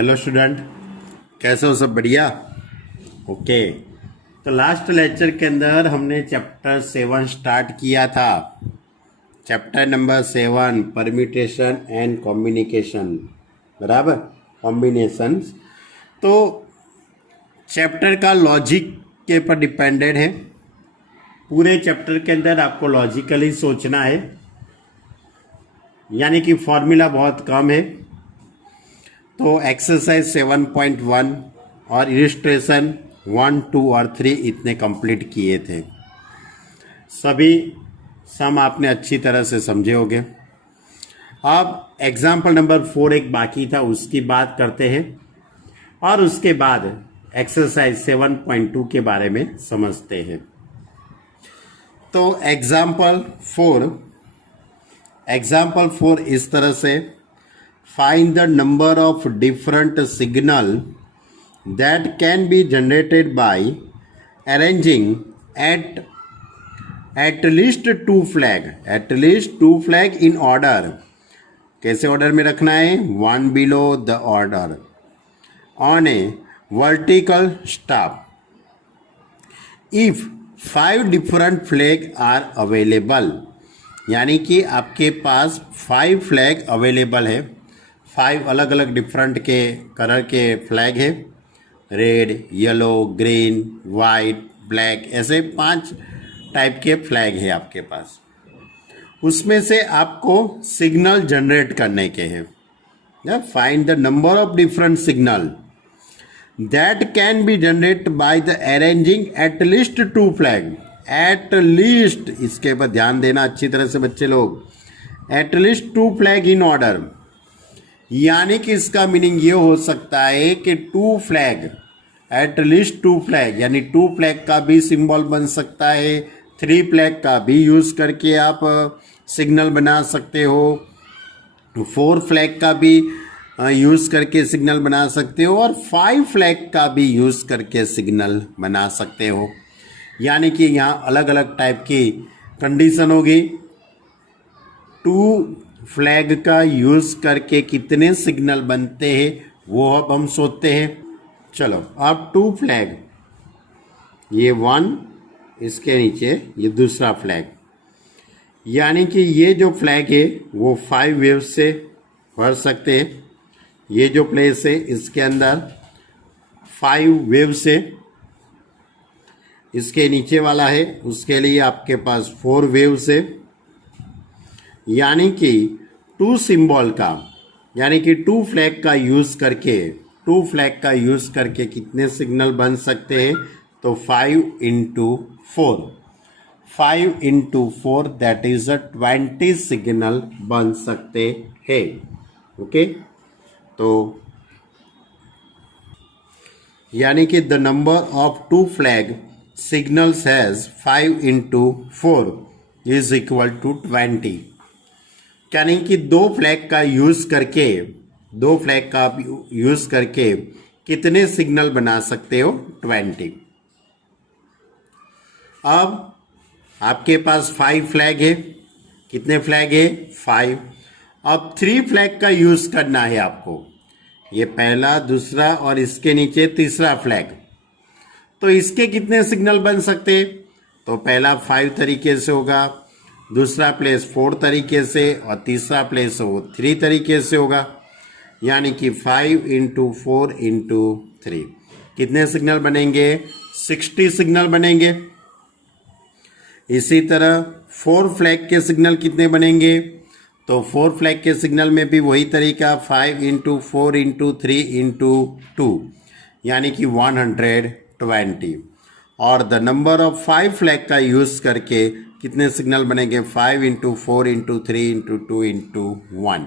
Hello student, कैसे हो? सब बढ़िया? ओके। तो लास्ट लेक्चर के अंदर हमने चैप्टर 7 स्टार्ट किया था। Chapter number 7, permutation and combination, बराबर, कॉम्बिनेशंस। तो चैप्टर का लॉजिक के ऊपर डिपेंडेड है। पूरे चैप्टर के अंदर आपको लॉजिकली सोचना है, यानी कि फॉर्मूला बहुत कम है। तो एक्सरसाइज 7.1 और इलिस्ट्रेशन 1, 2 और 3 इतने कंप्लीट किए थे। सभी सम आपने अच्छी तरह से समझे होंगे। अब एग्जाम्पल नंबर 4 एक बाकी था, उसकी बात करते हैं और उसके बाद एक्सरसाइज 7.2 के बारे में समझते हैं। तो एग्जाम्पल 4 इस तरह से, find the number of different signal that can be generated by arranging at least two flag in order। कैसे ऑर्डर में रखना है? One below the order on a vertical staff if 5 different flag are available. यानी कि आपके पास 5 flag available है, 5 अलग अलग डिफरेंट के कलर के फ्लैग है, red, yellow, green, white, black, ऐसे 5 टाइप के फ्लैग है आपके पास। उसमें से आपको सिग्नल जनरेट करने के हैं। Find the number of different signal that can be generate by the arranging at least 2 flag. At least, इसके ऊपर ध्यान देना अच्छी तरह से बच्चे लोग। At least 2 flag in order, यानी कि इसका मीनिंग ये हो सकता है कि 2 फ्लैग, एट लीस्ट 2 फ्लैग, यानी 2 फ्लैग का भी सिंबल बन सकता है, 3 फ्लैग का भी यूज करके आप सिग्नल बना सकते हो, 4 फ्लैग का भी यूज करके सिग्नल बना सकते हो और 5 फ्लैग का भी यूज करके सिग्नल बना सकते हो। यानी कि यहाँ अलग अलग टाइप की कंडीशन होगी। 2 फ्लैग का यूज करके कितने सिग्नल बनते हैं वो अब हम सोचते हैं। चलो, अब 2 फ्लैग, ये 1, इसके नीचे ये दूसरा फ्लैग, यानी कि ये जो फ्लैग है वो 5 वेव से भर सकते हैं। ये जो प्लेस है इसके अंदर 5 वेव से, इसके नीचे वाला है उसके लिए आपके पास 4 वेव से, यानी कि 2 सिंबल का, यानी कि 2 फ्लैग का यूज करके कितने सिग्नल बन सकते हैं? तो 5 into 4 दैट इज 20 सिग्नल बन सकते हैं। ओके, तो यानी कि the number of 2 flag signals has 5 into 4 is equal to 20। यानी कि 2 फ्लैग का यूज करके कितने सिग्नल बना सकते हो? 20। अब आपके पास 5 फ्लैग है, कितने फ्लैग है? 5। अब 3 फ्लैग का यूज करना है आपको, ये पहला, दूसरा और इसके नीचे तीसरा फ्लैग। तो इसके कितने सिग्नल बन सकते? तो पहला 5 तरीके से होगा, दूसरा प्लेस 4 तरीके से और तीसरा प्लेस वो 3 तरीके से होगा। यानी कि 5 into 4 into 3 कितने सिग्नल बनेंगे? 60 सिग्नल बनेंगे। इसी तरह 4 फ्लैग के सिग्नल कितने बनेंगे? तो 4 फ्लैग के सिग्नल में भी वही तरीका, 5 into 4 into 3 into 2, यानी कि 120। और द नंबर ऑफ 5 फ्लैग का यूज करके कितने सिग्नल बनेंगे? 5 into 4 into 3 into 2 into 1,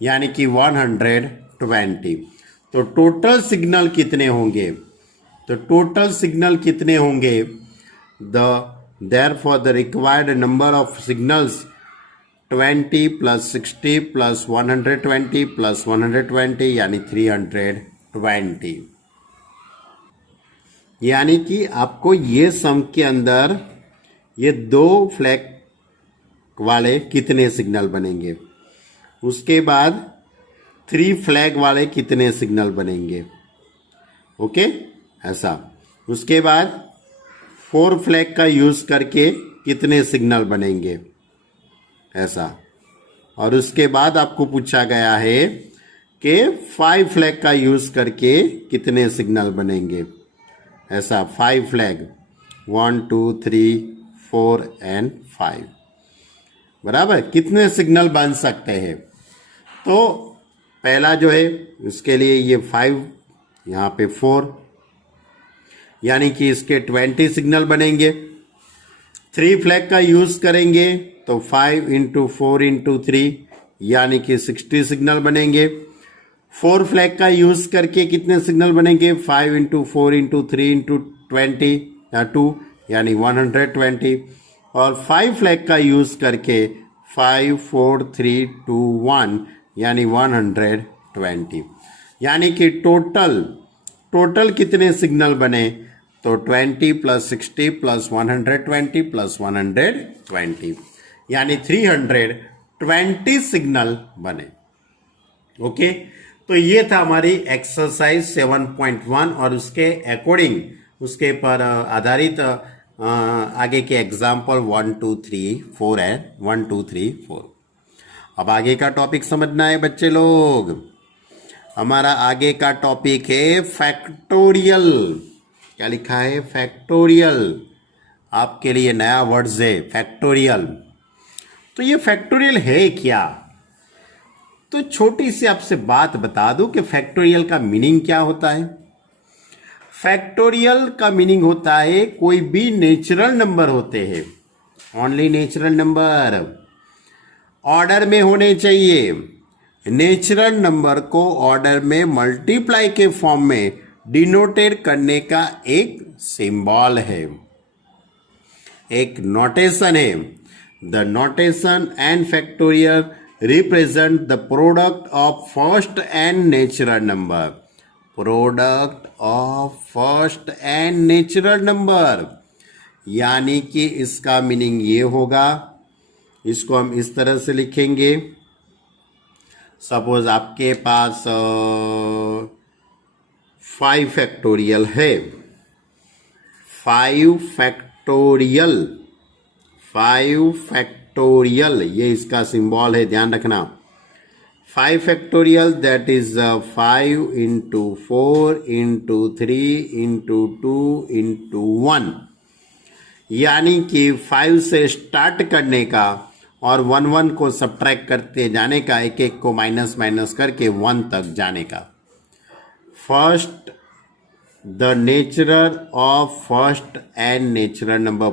यानी कि 120। तो टोटल सिग्नल कितने होंगे? Therefore the required number of signals 20 plus 60 plus 120 plus 120, यानी 320। यानी कि आपको ये सम के अंदर ये 2 फ्लैग वाले कितने सिग्नल बनेंगे। उसके बाद 3 फ्लैग वाले कितने सिग्नल बनेंगे। ओके, ऐसा। उसके बाद 4 फ्लैग का यूज करके कितने सिग्नल बनेंगे, ऐसा। और उसके बाद आपको पूछा गया है कि 5 फ्लैग का यूज करके कितने सिग्नल बनेंगे, ऐसा। 5 फ्लैग 1 2 3 4 एंड 5, बराबर, कितने सिग्नल बन सकते हैं। तो पहला जो है उसके लिए ये 5, यहाँ पे 4, यानी कि इसके 20 सिग्नल बनेंगे। 3 फ्लैग का यूज करेंगे तो 5 इंटू 4 इंटू 3 यानी कि 60 सिग्नल बनेंगे। 4 फ्लैग का यूज करके कितने सिग्नल बनेंगे, 5 इंटू 4 इंटू 3 इंटू 20 या 2 यानी 120। और 5 फ्लैग का यूज करके 5 4 3 2 1 यानी 120, यानी कि टोटल कितने सिग्नल बने, तो 20 प्लस 60 प्लस 120 प्लस 120 यानी 320 सिग्नल बने। ओके, तो ये था हमारी एक्सरसाइज 7.1 और उसके अकॉर्डिंग, उसके पर आधारित आगे के एग्जाम्पल 1 2 3 4 एंड 1 2 3 4। अब आगे का टॉपिक समझना है बच्चे लोग। हमारा आगे का टॉपिक है फैक्टोरियल। क्या लिखा है, फैक्टोरियल। आपके लिए नया वर्ड्स है फैक्टोरियल। तो ये फैक्टोरियल है क्या, तो छोटी सी आपसे बात बता दूं कि फैक्टोरियल का मीनिंग क्या होता है। फैक्टोरियल का मीनिंग होता है कोई भी नेचुरल नंबर होते हैं, ओनली नेचुरल नंबर ऑर्डर में होने चाहिए। नेचुरल नंबर को ऑर्डर में मल्टीप्लाई के फॉर्म में डिनोटेट करने का एक सिंबल है, एक नोटेशन है। The notation and factorial represent the product of first and natural number, product of first and natural number, यानी कि इसका मीनिंग ये होगा, इसको हम इस तरह से लिखेंगे। सपोज आपके पास 5 फैक्टोरियल है, 5 फैक्टोरियल, 5 फैक्टोरियल, ये इसका सिंबल है, ध्यान रखना। 5 factorial that is 5 into 4 into 3 into 2 into 1, यानी कि 5 से स्टार्ट करने का और 1 1 को सब्ट्रैक्ट करते जाने का, एक एक को माइनस माइनस करके 1 तक जाने का। First the natural of first and natural number,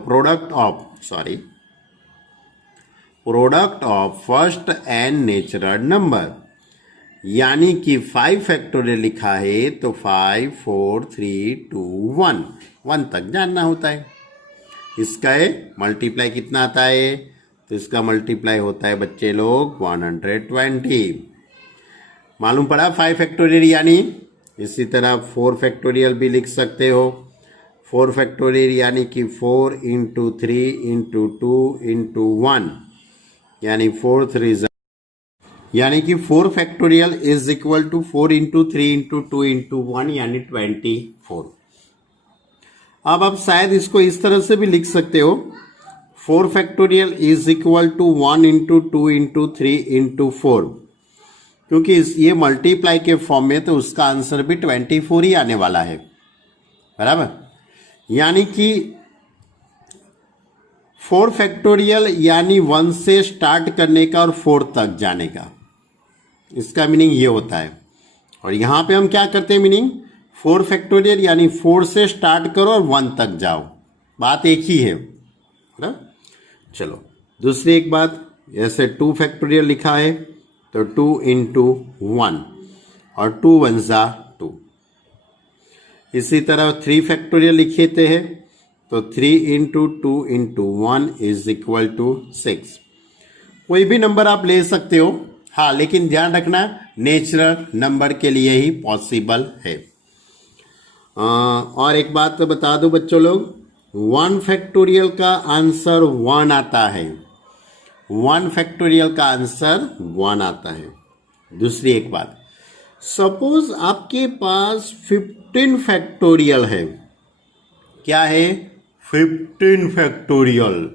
product of first and natural number, यानी कि 5 फैक्टोरियल लिखा है तो 5 4 3 2 1 तक जानना होता है। इसका मल्टीप्लाई कितना आता है, तो इसका मल्टीप्लाई होता है बच्चे लोग 120। मालूम पड़ा 5 फैक्टोरियल यानी। इसी तरह 4 फैक्टोरियल भी लिख सकते हो। 4 फैक्टोरियल यानी कि 4 इंटू 3 इंटू 2 इंटू 1 यानी 4 3, यानी कि 4 factorial is equal to 4 into 3 into 2 into 1 यानी 24। अब आप शायद इसको इस तरह से भी लिख सकते हो, 4 factorial is equal to 1 into 2 into 3 into 4, क्योंकि ये मल्टीप्लाई के फॉर्म में, तो उसका आंसर भी 24 ही आने वाला है, बराबर। यानी कि 4 फैक्टोरियल यानी 1 से स्टार्ट करने का और 4 तक जाने का, इसका मीनिंग ये होता है। और यहां पे हम क्या करते हैं, मीनिंग 4 फैक्टोरियल यानी 4 से स्टार्ट करो और 1 तक जाओ, बात एक ही है, बराबर। चलो दूसरी एक बात, जैसे 2 फैक्टोरियल लिखा है तो 2 इंटू 1 और 2 1 जा 2। इसी तरह 3 फैक्टोरियल लिखे थे हैं तो 3 into 2 into 1 is equal to 6। कोई भी नंबर आप ले सकते हो, हाँ, लेकिन ध्यान रखना नेचुरल नंबर के लिए ही पॉसिबल है। और एक बात तो बता दो बच्चों लोग, 1 फैक्टोरियल का आंसर 1 आता है, 1 फैक्टोरियल का आंसर 1 आता है। दूसरी एक बात, सपोज आपके पास 15 फैक्टोरियल है। क्या है? 15 फैक्टोरियल।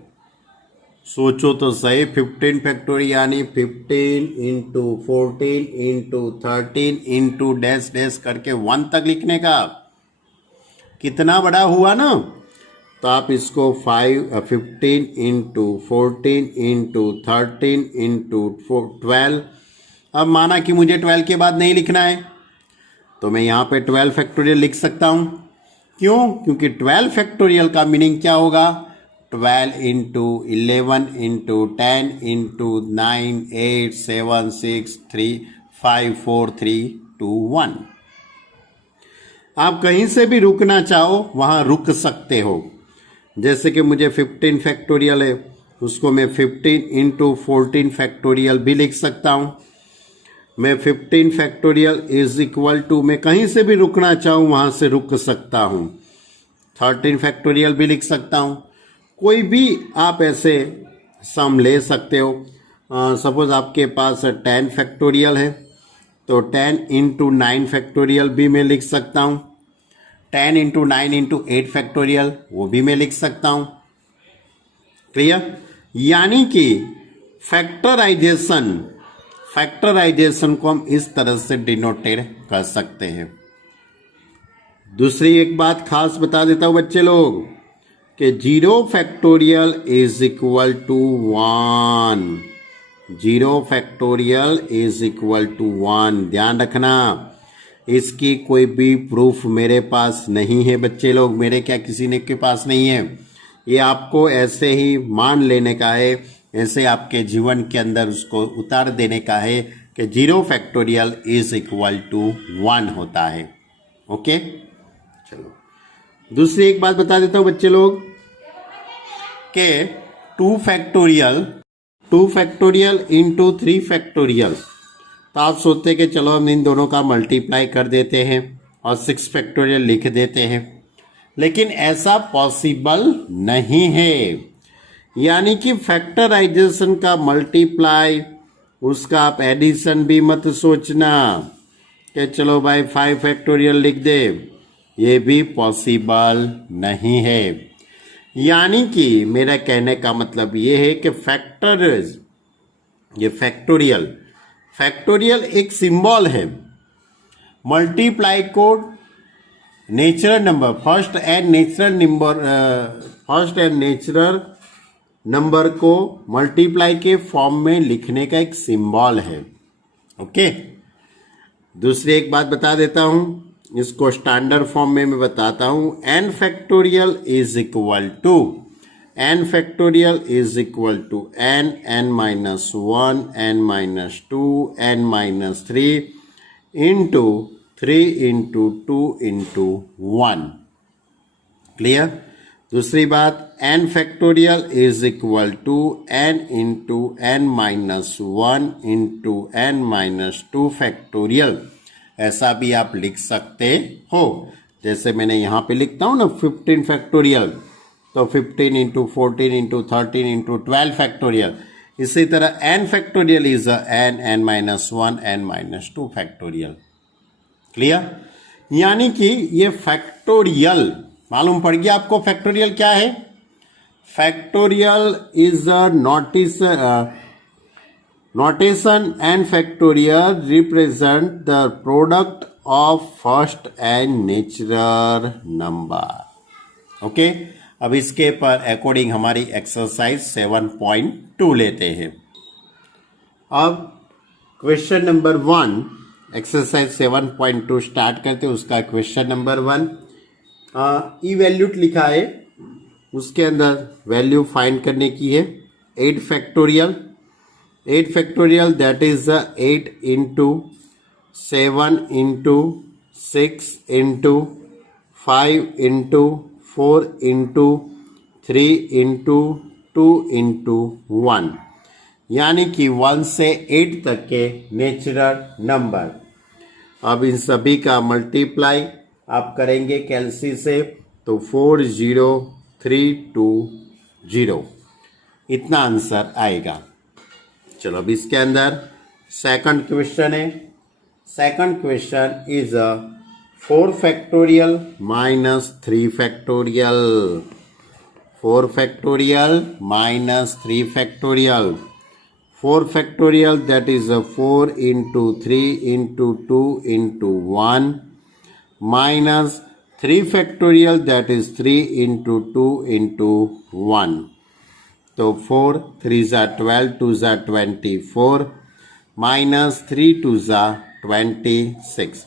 सोचो तो सही, 15 फैक्टोरियल यानी 15 into 14 into 13 into dash dash करके 1 तक लिखने का। कितना बड़ा हुआ ना। तो आप इसको 15 इंटू 14 इंटू 13 इंटू 12। अब माना कि मुझे 12 के बाद नहीं लिखना है, तो मैं यहाँ पे 12 फैक्टोरियल लिख सकता हूँ। क्यों? क्योंकि 12 फैक्टोरियल का मीनिंग क्या होगा? 12 इंटू 11 इंटू 10 इंटू 9 8 7 6 3 5 4 3 2 1। आप कहीं से भी रुकना चाहो वहाँ रुक सकते हो। जैसे कि मुझे 15 फैक्टोरियल है, उसको मैं 15 इंटू 14 फैक्टोरियल भी लिख सकता हूँ। मैं 15 फैक्टोरियल इज इक्वल टू, मैं कहीं से भी रुकना चाहूँ वहाँ से रुक सकता हूँ। 13 फैक्टोरियल भी लिख सकता हूँ। कोई भी आप ऐसे सम ले सकते हो। सपोज आपके पास 10 फैक्टोरियल है, तो 10 इंटू 9 फैक्टोरियल भी मैं लिख सकता हूँ। 10 इंटू 9 इंटू 8 फैक्टोरियल वो भी मैं लिख सकता हूँ। क्लियर? यानी कि फैक्टराइजेशन को हम इस तरह से डिनोटेड कर सकते हैं। दूसरी एक बात खास बता देता हूं बच्चे लोग कि 0 factorial is equal to 1। 0 factorial is equal to 1। ध्यान रखना, इसकी कोई भी प्रूफ मेरे पास नहीं है बच्चे लोग। मेरे क्या किसी ने के पास नहीं है। ये आपको ऐसे ही मान लेने का है, ऐसे आपके जीवन के अंदर उसको उतार देने का है कि 0 फैक्टोरियल इज इक्वल टू 1 होता है। ओके, चलो दूसरी एक बात बता देता हूं बच्चे लोग कि 2 फैक्टोरियल इंटू 3 फैक्टोरियल। तो आप सोचते कि चलो हम इन दोनों का मल्टीप्लाई कर देते हैं और 6 फैक्टोरियल लिख देते हैं, लेकिन ऐसा पॉसिबल नहीं है। यानी कि फैक्टराइजेशन का मल्टीप्लाई, उसका आप एडिशन भी मत सोचना कि चलो भाई 5 फैक्टोरियल लिख दे, ये भी पॉसिबल नहीं है। यानी कि मेरा कहने का मतलब ये है कि फैक्टोरियल एक सिंबल है। मल्टीप्लाई को natural number, first and natural number को मल्टीप्लाई के फॉर्म में लिखने का एक सिंबल है। ओके, दूसरी एक बात बता देता हूं, इसको स्टैंडर्ड फॉर्म में मैं बताता हूं। n factorial is equal to n minus 1 n minus 2 n minus 3 into 3 into 2 into 1। Clear? दूसरी बात, n factorial is equal to n into n minus 1 into n minus 2 factorial. ऐसा भी आप लिख सकते हो। जैसे मैंने यहाँ पे लिखता हूँ ना 15 फैक्टोरियल, तो 15 इंटू 14 इंटू 13 इंटू 12 फैक्टोरियल। इसी तरह n factorial is n minus 1 n minus 2 factorial. Clear? यानी कि ये फैक्टोरियल मालूम पड़ गया आपको। फैक्टोरियल क्या है? Factorial is a notation and factorial represent the product of first and natural number. Okay, अब इसके पर अकॉर्डिंग हमारी एक्सरसाइज 7.2 लेते हैं। अब क्वेश्चन नंबर 1, एक्सरसाइज 7.2 स्टार्ट करते हैं। उसका क्वेश्चन नंबर 1 इवैल्यूट लिखा है, उसके अंदर वैल्यू फाइंड करने की है। 8 factorial that is 8 into 7 into 6 into 5 into 4 into 3 into 2 into 1, यानी कि 1 से 8 तक के नेचुरल नंबर। अब इन सभी का मल्टीप्लाई आप करेंगे कैलसी से, तो 40320 इतना आंसर आएगा। चलो अब इसके अंदर सेकंड क्वेश्चन है। Second question is 4 factorial minus 3 factorial. 4 factorial minus 3 factorial. 4 factorial, that is 4 into 3 into 2 into 1, minus 3 factorial, that is 3 into 2 into 1. So 4 3s are 12, 2s are 24, minus 3 2s are 26.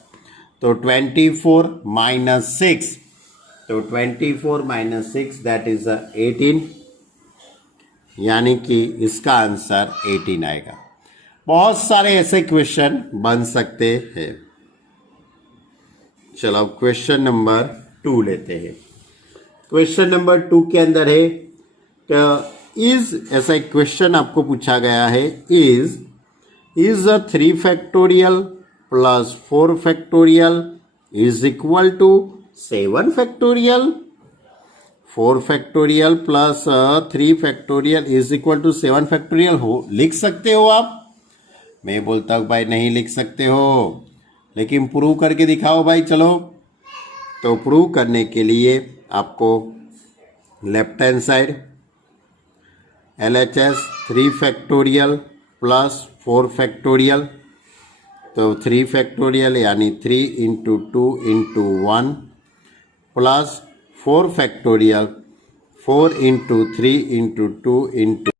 तो 24 minus 6, तो 24 minus 6, that is 18, यानी कि इसका answer 18 आएगा। बहुत सारे ऐसे question बन सकते हैं। चलो अब क्वेश्चन नंबर 2 लेते हैं। क्वेश्चन नंबर 2 के अंदर है ऐसा एक क्वेश्चन आपको पूछा गया है, is 3 factorial plus 4 factorial is equal to 7 factorial. 4 factorial plus 3 factorial is equal to 7 factorial हो, लिख सकते हो आप? मैं बोलता हूँ भाई नहीं लिख सकते हो, लेकिन प्रूव करके दिखाओ भाई। चलो तो प्रूव करने के लिए आपको left hand side LHS 3 factorial plus 4 factorial, तो 3 फैक्टोरियल यानी 3 into 2 into 1 plus 4 factorial 4 into 3 into 2 into,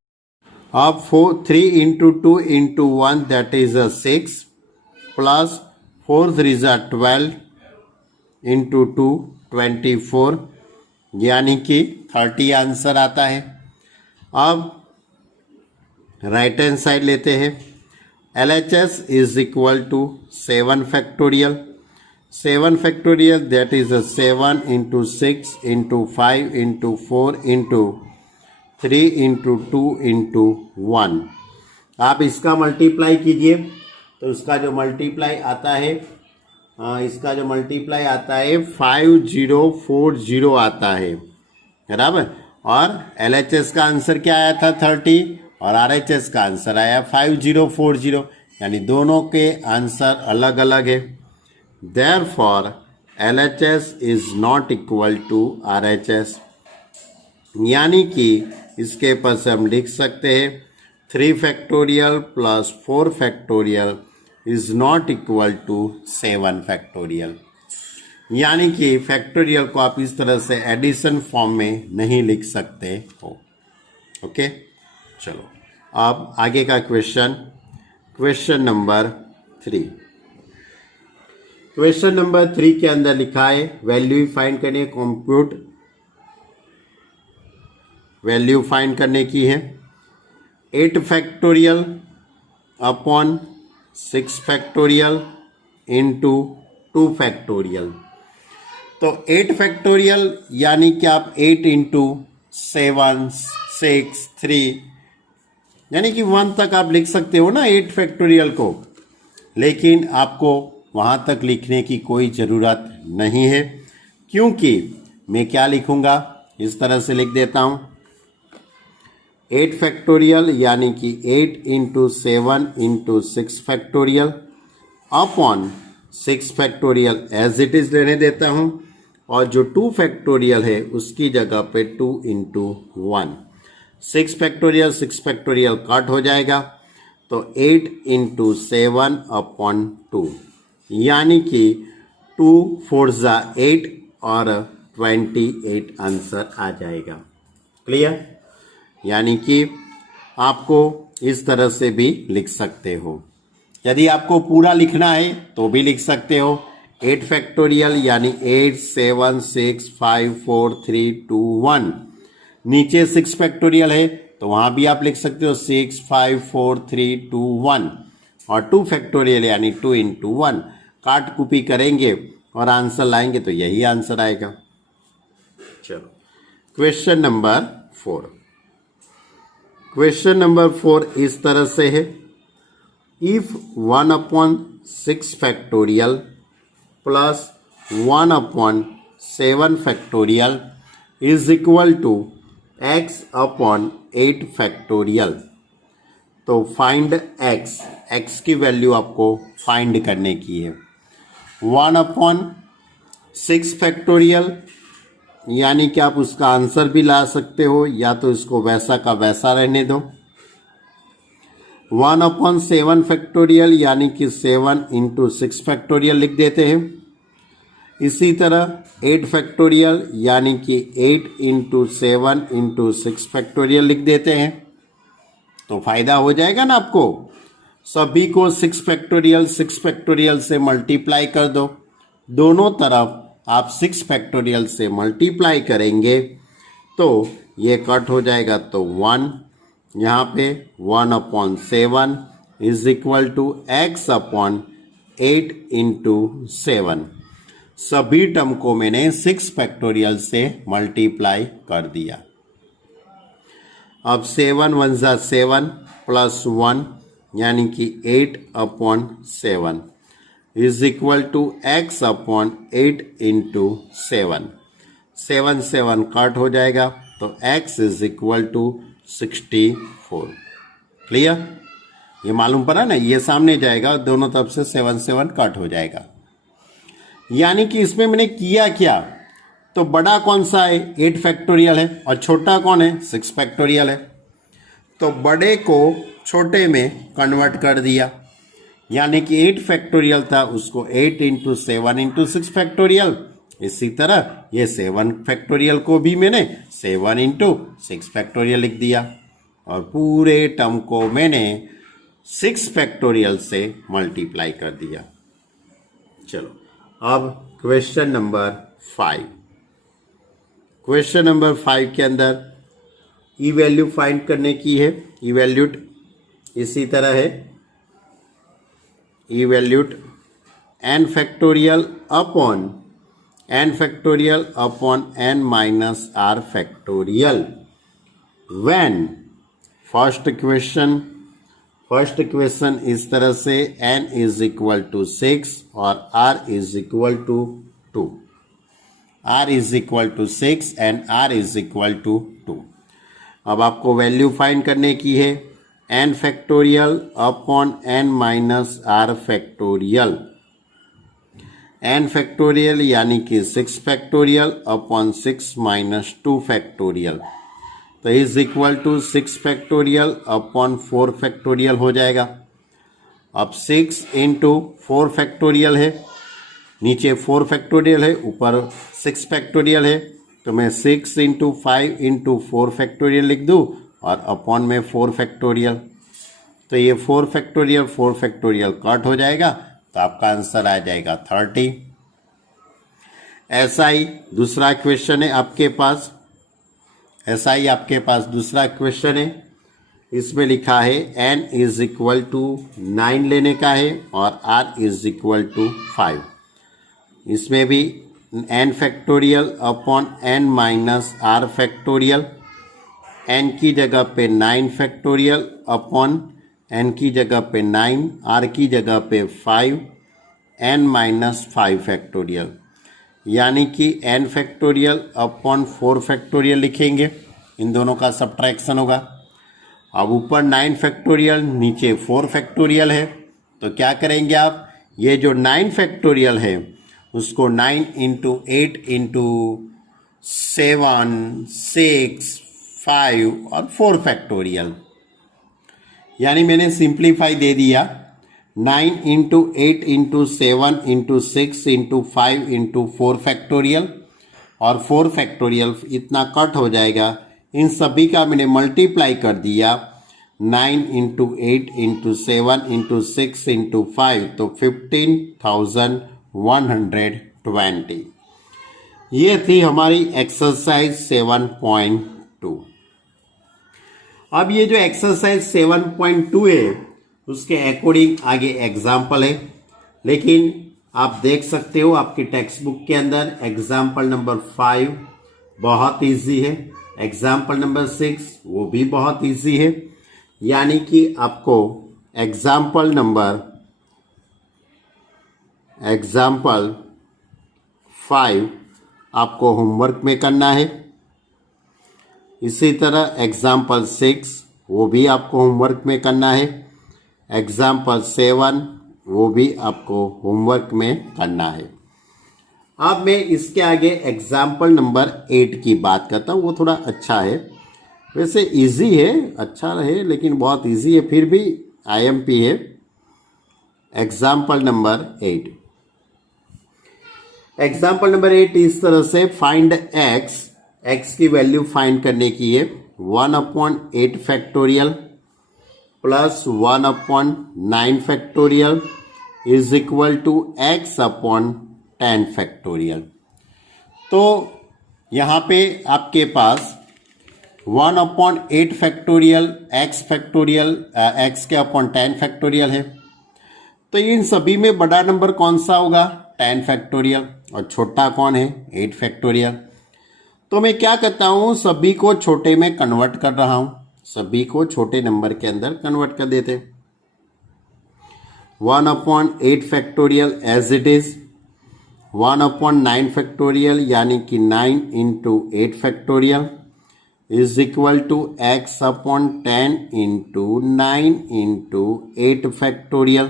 अब 3 into 2 into 1, that is 6 plus 4 3 12 into 2 24, यानी कि 30 आंसर आता है। अब राइट हैंड साइड लेते हैं। LHS is equal to 7 factorial. 7 factorial, that is 7 into 6 into 5 into 4 into 3 into 2 into 1। आप इसका मल्टीप्लाई कीजिए तो इसका जो मल्टीप्लाई आता है, इसका जो मल्टीप्लाई आता है 5040 आता है, बराबर। और LHS का आंसर क्या आया था 30, और RHS का आंसर आया 5040, यानी दोनों के आंसर अलग अलग है। Therefore LHS is not equal to RHS, यानी कि इसके पास हम लिख सकते हैं 3 factorial plus 4 factorial is not equal to 7 factorial, यानी कि फैक्टोरियल को आप इस तरह से एडिशन फॉर्म में नहीं लिख सकते हो। ओके, चलो अब आगे का question, question number 3। Question number 3 के अंदर लिखा है वैल्यू फाइंड करनी है, कंप्यूट वैल्यू फाइंड करने की है। 8 factorial upon 6 factorial into 2 factorial. तो 8 फैक्टोरियल यानी कि आप 8 इंटू 7 6 3, यानी कि 1 तक आप लिख सकते हो ना 8 फैक्टोरियल को, लेकिन आपको वहाँ तक लिखने की कोई ज़रूरत नहीं है, क्योंकि मैं क्या लिखूँगा, इस तरह से लिख देता हूँ 8 फैक्टोरियल यानी कि 8 into 7 into 6 factorial upon 6 factorial as it is रहने देता हूँ, और जो 2 फैक्टोरियल है उसकी जगह पे 2 इंटू 1। 6 फैक्टोरियल कट हो जाएगा, तो 8 इंटू 7 अपॉन 2, यानी कि 2 4 8 और 28 आंसर आ जाएगा। क्लियर? यानी कि आपको इस तरह से भी लिख सकते हो। यदि आपको पूरा लिखना है तो भी लिख सकते हो। 8 फैक्टोरियल यानी 8 7 6 5 4 3 2 1। नीचे 6 फैक्टोरियल है तो वहाँ भी आप लिख सकते हो 6 5 4 3 2 1, और 2 फैक्टोरियल यानी 2 इंटू 1। काट कुपी करेंगे और आंसर लाएंगे तो यही आंसर आएगा। चलो क्वेश्चन नंबर 4। क्वेश्चन नंबर 4 इस तरह से है, if 1 upon 6 factorial plus 1 upon 7 factorial is equal to x upon 8 factorial. तो फाइंड एक्स, एक्स की वैल्यू आपको फाइंड करने की है। 1/6 फैक्टोरियल, यानी कि आप उसका आंसर भी ला सकते हो या तो इसको वैसा का वैसा रहने दो। 1/7 फैक्टोरियल, यानी कि 7 इंटू 6 फैक्टोरियल लिख देते हैं। इसी तरह 8 फैक्टोरियल, यानी कि 8 इंटू 7 इंटू 6 फैक्टोरियल लिख देते हैं। तो फायदा हो जाएगा ना आपको। सभी को 6 फैक्टोरियल से मल्टीप्लाई कर दो। दोनों तरफ आप 6 फैक्टोरियल से मल्टीप्लाई करेंगे तो ये कट हो जाएगा, तो 1 यहाँ पे 1/7 is equal to x/8 into 7। सभी टर्म को मैंने 6 फैक्टोरियल से मल्टीप्लाई कर दिया। अब 7 1 ज़ा 7 प्लस 1 यानी कि 8/7 is equal to x/8 into 7। 7 7 cut हो जाएगा तो x is equal to 64। Clear? ये मालूम पड़ा ना, ये सामने जाएगा, दोनों तरफ से 7 7 कट हो जाएगा। यानी कि इसमें मैंने किया क्या, तो बड़ा कौन सा है 8 फैक्टोरियल है और छोटा कौन है 6 फैक्टोरियल है। तो बड़े को छोटे में कन्वर्ट कर दिया, यानी कि 8 फैक्टोरियल था उसको 8 इंटू 7 इंटू 6 फैक्टोरियल। इसी तरह ये 7 फैक्टोरियल को भी मैंने 7 इंटू 6 फैक्टोरियल लिख दिया और पूरे टर्म को मैंने 6 फैक्टोरियल से मल्टीप्लाई कर दिया। चलो अब क्वेश्चन नंबर 5। क्वेश्चन नंबर 5 के अंदर ई वैल्यू फाइंड करने की है। इवैल्यूट इसी तरह है, इवैल्यूट n factorial upon n minus r factorial when first question इस तरह से n इज इक्वल टू 6 और r is equal to 2। r is equal to 6 and r is equal to 2। अब आपको वैल्यू फाइंड करने की है n factorial upon n minus r factorial. n factorial यानी कि 6 फैक्टोरियल अपॉन 6 माइनस 2 फैक्टोरियल, तो is equal to 6 factorial upon 4 factorial हो जाएगा। अब 6 इंटू 4 फैक्टोरियल है, नीचे 4 फैक्टोरियल है, ऊपर 6 फैक्टोरियल है, तो मैं 6 इंटू 5 इंटू 4 फैक्टोरियल लिख दूँ और अपॉन में 4 फैक्टोरियल। तो ये 4 फैक्टोरियल कट हो जाएगा, तो आपका आंसर आ जाएगा 30। ऐसा ही दूसरा क्वेश्चन है आपके पास, दूसरा क्वेश्चन है। इसमें लिखा है n इज इक्वल टू 9 लेने का है और r इज इक्वल टू 5। इसमें भी n factorial upon n minus r factorial, n की जगह पे 9 फैक्टोरियल अपॉन n की जगह पे 9, r की जगह पे 5, n माइनस 5 फैक्टोरियल, यानी कि n फैक्टोरियल अपॉन 4 फैक्टोरियल लिखेंगे। इन दोनों का सब्ट्रैक्शन होगा। अब ऊपर 9 फैक्टोरियल, नीचे 4 फैक्टोरियल है, तो क्या करेंगे आप, ये जो 9 फैक्टोरियल है उसको 9 इंटू 8 इंटू 7, 6, 5 और 4 फैक्टोरियल, यानी मैंने सिंप्लीफाई दे दिया। 9 into 8 into 7 into 6 into 5 into 4 factorial और 4 फैक्टोरियल इतना कट हो जाएगा। इन सभी का मैंने मल्टीप्लाई कर दिया 9 इंटू 8 इंटू 7 इंटू 6 इंटू 5, तो 15,120। ये थी हमारी एक्सरसाइज 7.2। अब ये जो एक्सरसाइज 7.2 है उसके अकॉर्डिंग आगे एग्जाम्पल है, लेकिन आप देख सकते हो आपकी टेक्स्ट बुक के अंदर एग्जाम्पल नंबर 5 बहुत इजी है, एग्जाम्पल नंबर 6 वो भी बहुत इजी है। यानी कि आपको एग्जाम्पल 5 आपको होमवर्क में करना है। इसी तरह एग्जाम्पल 6 वो भी आपको होमवर्क में करना है। एग्जाम्पल 7 वो भी आपको होमवर्क में करना है। अब मैं इसके आगे एग्जाम्पल नंबर 8 की बात करता हूँ। वो थोड़ा अच्छा है, वैसे इजी है, अच्छा है लेकिन बहुत इजी है, फिर भी आईएमपी है। एग्जाम्पल नंबर 8, एग्जाम्पल नंबर 8 इस तरह से फाइंड एक्स की वैल्यू फाइंड करने की है। 1/8 factorial plus 1/9 factorial is equal to x/10 factorial. तो यहाँ पे आपके पास 1/8 फैक्टोरियल x फैक्टोरियल x के अपॉन 10 फैक्टोरियल है। तो इन सभी में बड़ा नंबर कौन सा होगा? 10 फैक्टोरियल। और छोटा कौन है? 8 फैक्टोरियल। तो मैं क्या करता हूँ, सभी को छोटे में कन्वर्ट कर रहा हूँ, सभी को छोटे नंबर के अंदर कन्वर्ट कर देते। 1/8 factorial as it is, 1/9 factorial यानी कि 9 into 8 factorial is equal to x/10 into 9 into 8 factorial.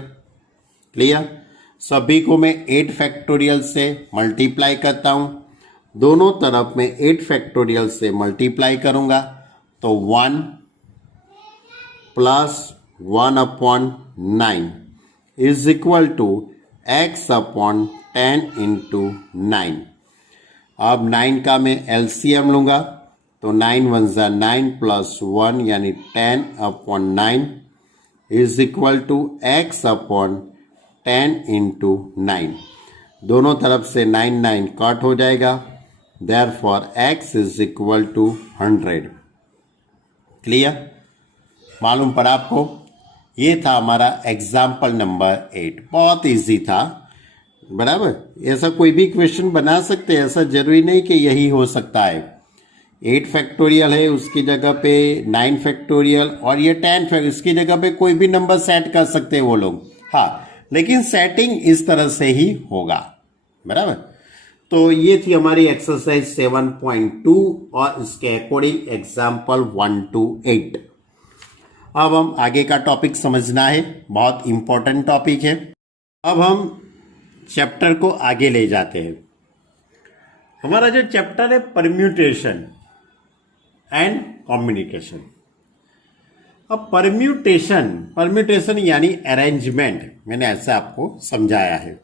Clear? सभी को मैं 8 फैक्टोरियल से मल्टीप्लाई करता हूं, दोनों तरफ में 8 फैक्टोरियल से मल्टीप्लाई करूंगा तो 1 plus 1/9 is equal to x/10 into 9। अब 9 का मैं एलसीएम लूंगा तो 9 1 ज़ा 9 प्लस 1 यानी 10/9 is equal to x/10 into 9। दोनों तरफ से 9 9 कट हो जाएगा, therefore x is equal to 100। Clear? मालूम पड़ा आपको? ये था हमारा एग्जाम्पल नंबर 8। बहुत इजी था, बराबर। ऐसा कोई भी क्वेश्चन बना सकते हैं, ऐसा जरूरी नहीं कि यही हो सकता है। 8 फैक्टोरियल है, उसकी जगह पे 9 फैक्टोरियल और ये 10 फैक्टोरियल, इसकी जगह पे कोई भी नंबर सेट कर सकते हैं वो लोग। हाँ, लेकिन सेटिंग इस तरह से ही होगा, बराबर। तो ये थी हमारी एक्सरसाइज 7.2 और इसके अकॉर्डिंग एग्जाम्पल 1 to 8। अब हम आगे का टॉपिक समझना है, बहुत इंपॉर्टेंट टॉपिक है। अब हम चैप्टर को आगे ले जाते हैं। हमारा जो चैप्टर है परम्यूटेशन एंड कॉम्बिनेशन। अब परम्यूटेशन यानी अरेंजमेंट, मैंने ऐसा आपको समझाया है।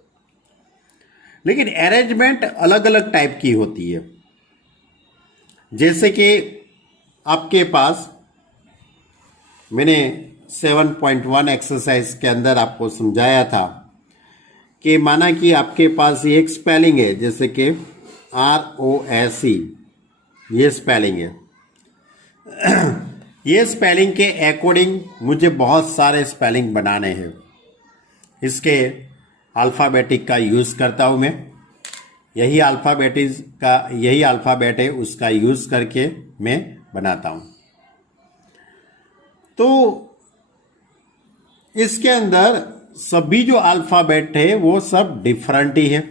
लेकिन अरेंजमेंट अलग अलग टाइप की होती है। जैसे कि आपके पास मैंने 7.1 एक्सरसाइज के अंदर आपको समझाया था कि माना कि आपके पास ये एक स्पेलिंग है, जैसे कि ROSE, ये स्पेलिंग है। ये स्पेलिंग के अकॉर्डिंग मुझे बहुत सारे स्पेलिंग बनाने हैं। इसके अल्फ़ाबेटिक का यूज़ करता हूँ मैं। यही अल्फ़ाबेट है, उसका यूज़ करके मैं बनाता हूँ। तो इसके अंदर सभी जो अल्फ़ाबेट है वो सब डिफरेंट ही है।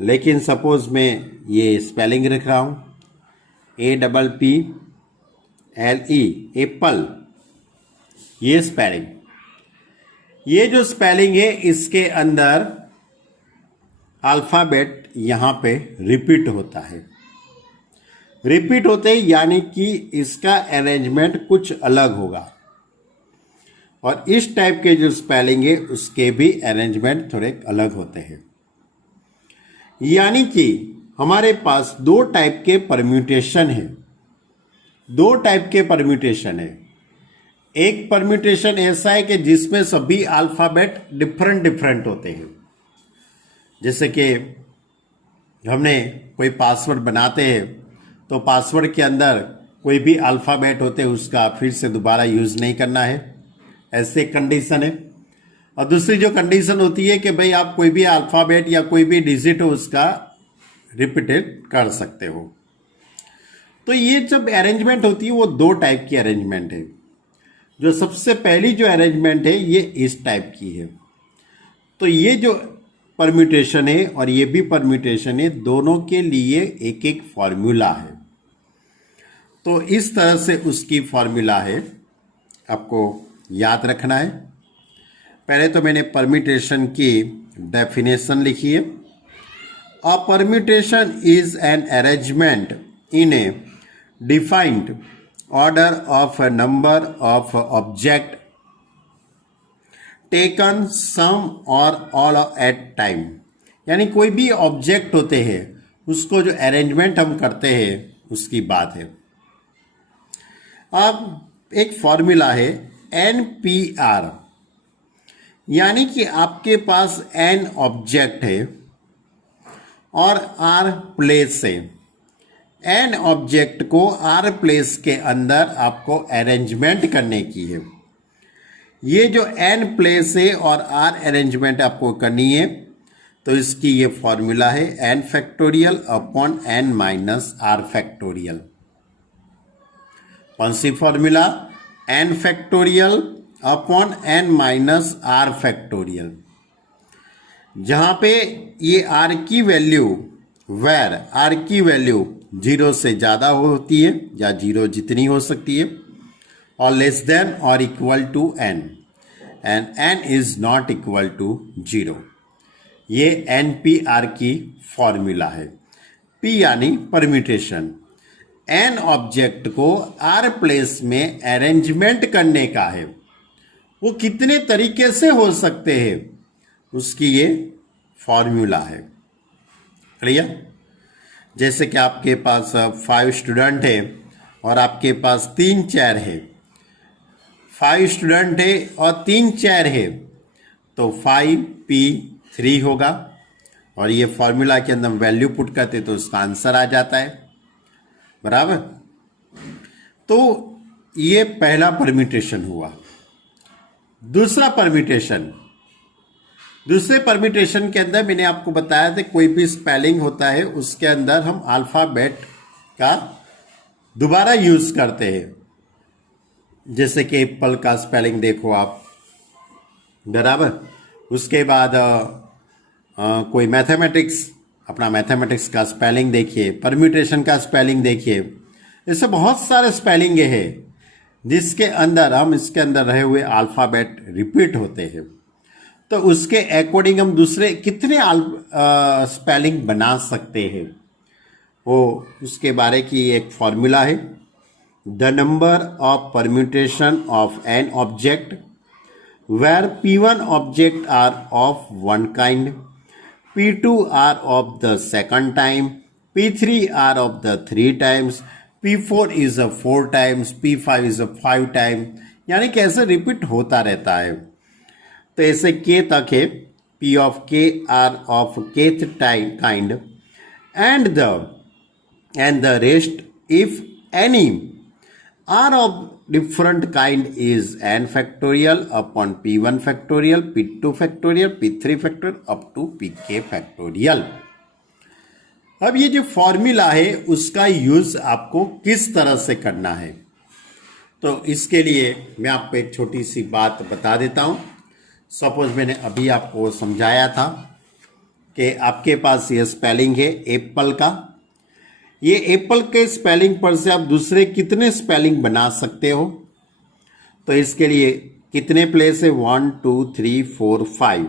लेकिन सपोज मैं ये स्पेलिंग लिख रहा हूँ, APPLE, एप्पल, ये स्पेलिंग। ये जो स्पेलिंग है इसके अंदर अल्फ़ाबेट यहाँ पे रिपीट होता है। रिपीट होते यानी कि इसका अरेंजमेंट कुछ अलग होगा। और इस टाइप के जो स्पेलिंग है उसके भी अरेंजमेंट थोड़े अलग होते हैं। यानी कि हमारे पास दो टाइप के परम्यूटेशन है। दो टाइप के परम्यूटेशन है। एक परम्यूटेशन ऐसा है कि जिसमें सभी अल्फ़ाबेट डिफरेंट होते हैं। जैसे कि हमने कोई पासवर्ड बनाते हैं तो पासवर्ड के अंदर कोई भी अल्फ़ाबेट होते हैं उसका फिर से दोबारा यूज़ नहीं करना है, ऐसे कंडीशन है। और दूसरी जो कंडीशन होती है कि भाई आप कोई भी अल्फ़ाबेट या कोई भी डिजिट हो उसका रिपीटेड कर सकते हो। तो ये जब अरेंजमेंट होती है वो दो टाइप की अरेंजमेंट है। जो सबसे पहली जो अरेंजमेंट है ये इस टाइप की है। तो ये जो परम्यूटेशन है और ये भी परम्यूटेशन है, दोनों के लिए एक एक फॉर्मूला है। तो इस तरह से उसकी फॉर्मूला है, आपको याद रखना है। पहले तो मैंने परम्यूटेशन की डेफिनेशन लिखी है। A permutation is an arrangement in a defined order of a number of object taken some or all at time. यानी कोई भी ऑब्जेक्ट होते हैं उसको जो अरेंजमेंट हम करते हैं उसकी बात है। अब एक फॉर्मूला है NPR, यानी कि आपके पास n ऑब्जेक्ट है और r प्लेस है। n ऑब्जेक्ट को r प्लेस के अंदर आपको अरेंजमेंट करने की है। ये जो n प्लेस है और r अरेंजमेंट आपको करनी है, तो इसकी ये फॉर्मूला है n factorial upon n minus r factorial. कौन सी formula? n factorial upon n minus r factorial. जहां पे ये r की वैल्यू, वेर r की वैल्यू 0 से ज़्यादा होती है या 0 जितनी हो सकती है, और लेस देन और equal to n, and n is not equal to 0। ये NPR की फॉर्मूला है। P यानी परम्यूटेशन, n ऑब्जेक्ट को r प्लेस में अरेंजमेंट करने का है। वो कितने तरीके से हो सकते हैं उसकी ये फॉर्मूला है। क्लियर? जैसे कि आपके पास 5 स्टूडेंट है और आपके पास 3 चेयर है। 5 स्टूडेंट है और 3 चेयर है, तो 5P3 होगा, और ये फॉर्मूला के अंदर वैल्यू पुट करते तो उसका आंसर आ जाता है। बराबर? तो ये पहला परम्यूटेशन हुआ। दूसरा परम्यूटेशन, दूसरे परम्यूटेशन के अंदर मैंने आपको बताया था कोई भी स्पेलिंग होता है उसके अंदर हम अल्फ़ाबेट का दोबारा यूज करते हैं। जैसे कि एप्पल का स्पेलिंग देखो आप, बराबर। उसके बाद कोई मैथमेटिक्स, अपना मैथमेटिक्स का स्पेलिंग देखिए, परम्यूटेशन का स्पेलिंग देखिए। ऐसे बहुत सारे स्पेलिंग है जिसके अंदर हम इसके अंदर रहे हुए अल्फ़ाबेट रिपीट होते हैं। तो उसके अकॉर्डिंग हम दूसरे कितने स्पेलिंग बना सकते हैं, वो उसके बारे की एक फॉर्मूला है। The number of permutation of an object where P1 object are of one kind, P2 are of the second time, P3 are of the 3 times, P4 is a 4 times, P5 is a 5 time, यानी कि ऐसे repeat होता रहता है। तो ऐसे K तक है। P of K are of kth kind and the rest if any are of different kind is n factorial upon p1 factorial, p2 factorial, p3 factorial up to pk factorial। अब ये जो formula है उसका use आपको किस तरह से करना है, तो इसके लिए मैं आपको एक छोटी सी बात बता देता हूं। सपोज मैंने अभी आपको समझाया था कि आपके पास ये स्पेलिंग है एप्पल का। ये एप्पल के स्पेलिंग पर से आप दूसरे कितने स्पेलिंग बना सकते हो, तो इसके लिए कितने प्लेस है? 1 2 3 4 5,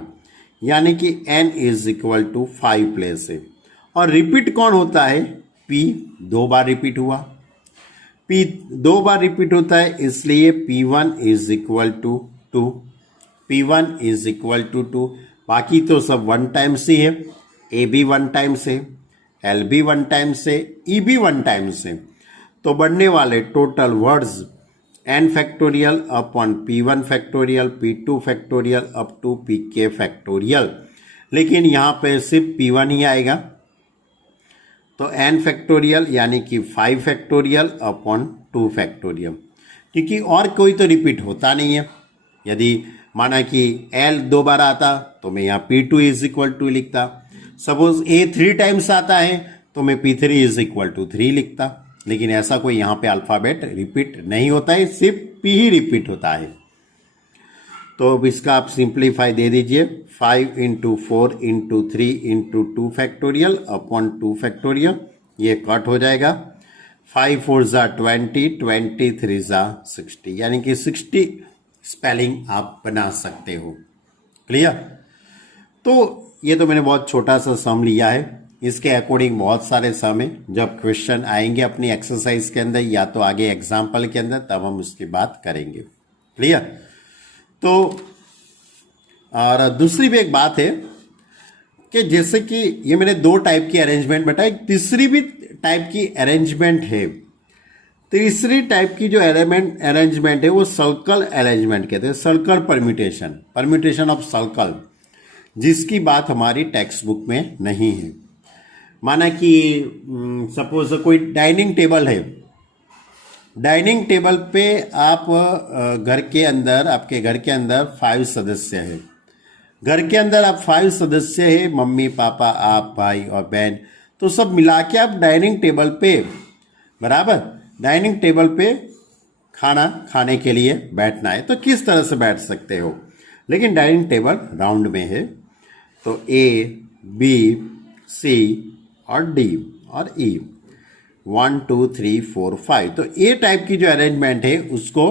यानी कि n is equal to 5 place है। और रिपीट कौन होता है? P 2 बार रिपीट हुआ। P 2 बार रिपीट होता है, इसलिए P1 is equal to 2, P1 is equal to 2। बाकी तो सब 1 टाइम्स ही है। A भी 1 टाइम्स है, एल भी 1 टाइम से, ई भी 1 टाइम से। तो बनने वाले total words n factorial upon P1 factorial, P2 factorial up to Pk factorial. लेकिन यहाँ पे सिर्फ P1 ही आएगा, तो n फैक्टोरियल यानी कि 5 फैक्टोरियल अपॉन 2 फैक्टोरियल, क्योंकि और कोई तो रिपीट होता नहीं है। यदि माना कि l 2 बार आता तो मैं यहाँ P2 इज इक्वल टू लिखता। सपोज A 3 टाइम्स आता है तो मैं P3 इज इक्वल टू 3 लिखता। लेकिन ऐसा कोई यहाँ पे अल्फ़ाबेट रिपीट नहीं होता है, सिर्फ P ही रिपीट होता है। तो अब इसका आप सिंप्लीफाई दे दीजिए। 5 into 4 into 3 into 2 factorial upon 2 factorial, ये कट हो जाएगा। 5 4 ज़ा 20, 23 ज़ा 60, यानी कि 60 स्पेलिंग आप बना सकते हो। क्लियर? तो ये तो मैंने बहुत छोटा सा सम लिया है, इसके अकॉर्डिंग बहुत सारे सम हैं। जब क्वेश्चन आएंगे अपनी एक्सरसाइज के अंदर या तो आगे एग्जाम्पल के अंदर, तब हम उसकी बात करेंगे। क्लियर? तो और दूसरी भी एक बात है कि जैसे कि ये मैंने 2 टाइप की अरेंजमेंट बताई, तीसरी भी टाइप की अरेंजमेंट है। तीसरी टाइप की जो अरेंजमेंट है वो सर्कल अरेंजमेंट कहते हैं, circle permutation, permutation of circle, जिसकी बात हमारी टेक्स्ट बुक में नहीं है। माना कि सपोज कोई डाइनिंग टेबल है, डाइनिंग टेबल पे आप घर के अंदर, आपके घर के अंदर 5 सदस्य हैं, घर के अंदर आप 5 सदस्य हैं, मम्मी पापा आप भाई और बहन, तो सब मिला के आप डाइनिंग टेबल पे, बराबर, डाइनिंग टेबल पे खाना खाने के लिए बैठना है। तो किस तरह से बैठ सकते हो, लेकिन डाइनिंग टेबल राउंड में है, तो ए बी सी और डी और ई, 1 2 3 4 5, तो ए टाइप की जो अरेंजमेंट है उसको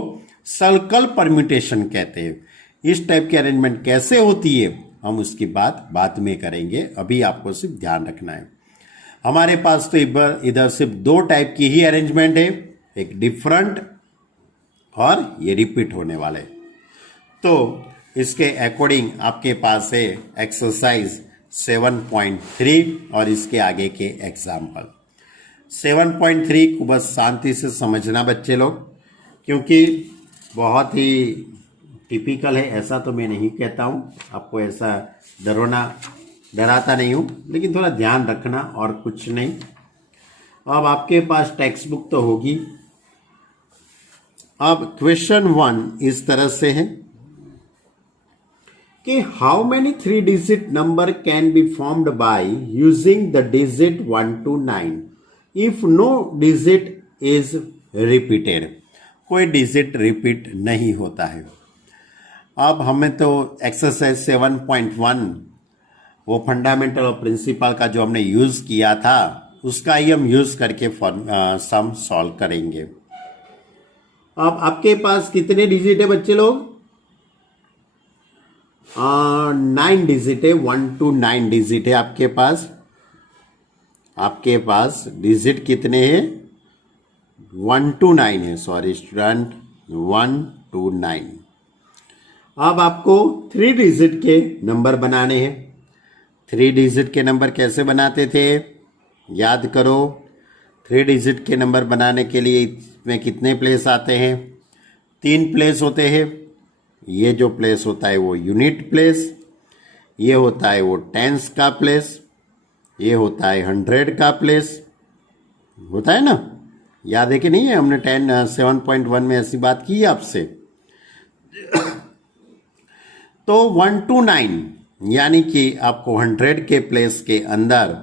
सर्कल परम्यूटेशन कहते हैं। इस टाइप की अरेंजमेंट कैसे होती है हम उसकी बात बाद में करेंगे, अभी आपको सिर्फ ध्यान रखना है। हमारे पास तो इधर सिर्फ 2 टाइप की ही अरेंजमेंट है, एक डिफरेंट और ये रिपीट होने वाले। तो इसके अकॉर्डिंग आपके पास है एक्सरसाइज 7.3 और इसके आगे के एग्जाम्पल। 7.3 को बस शांति से समझना बच्चे लोग, क्योंकि बहुत ही टिपिकल है, ऐसा तो मैं नहीं कहता हूँ, आपको ऐसा डराता नहीं हूँ, लेकिन थोड़ा ध्यान रखना और कुछ नहीं। अब आपके पास टेक्स्ट बुक तो होगी। अब क्वेश्चन 1 इस तरह से है कि how many 3 digit number can be formed by using the digit 1 to 9 if no digit is repeated. कोई डिजिट रिपीट नहीं होता है। अब हमें तो एक्सरसाइज 7.1 वो फंडामेंटल और प्रिंसिपल का जो हमने यूज किया था उसका ही हम यूज करके सम सॉल्व करेंगे। अब आपके पास कितने डिजिट है बच्चे लोग? 9 डिजिट है, 1 to 9 डिजिट है आपके पास। आपके पास डिजिट कितने हैं? 1 to 9 है, सॉरी स्टूडेंट, 1 to 9। अब आपको 3 डिजिट के नंबर बनाने हैं। 3 डिजिट के नंबर कैसे बनाते थे याद करो। 3 डिजिट के नंबर बनाने के लिए इसमें कितने प्लेस आते हैं? 3 प्लेस होते हैं। ये जो प्लेस होता है वो यूनिट प्लेस, ये होता है वो टेंस का प्लेस, ये होता है 100 का प्लेस, होता है ना? याद है कि नहीं है? हमने 7.1 में ऐसी बात की है आपसे। तो 1 to 9 यानी कि आपको 100 के प्लेस के अंदर,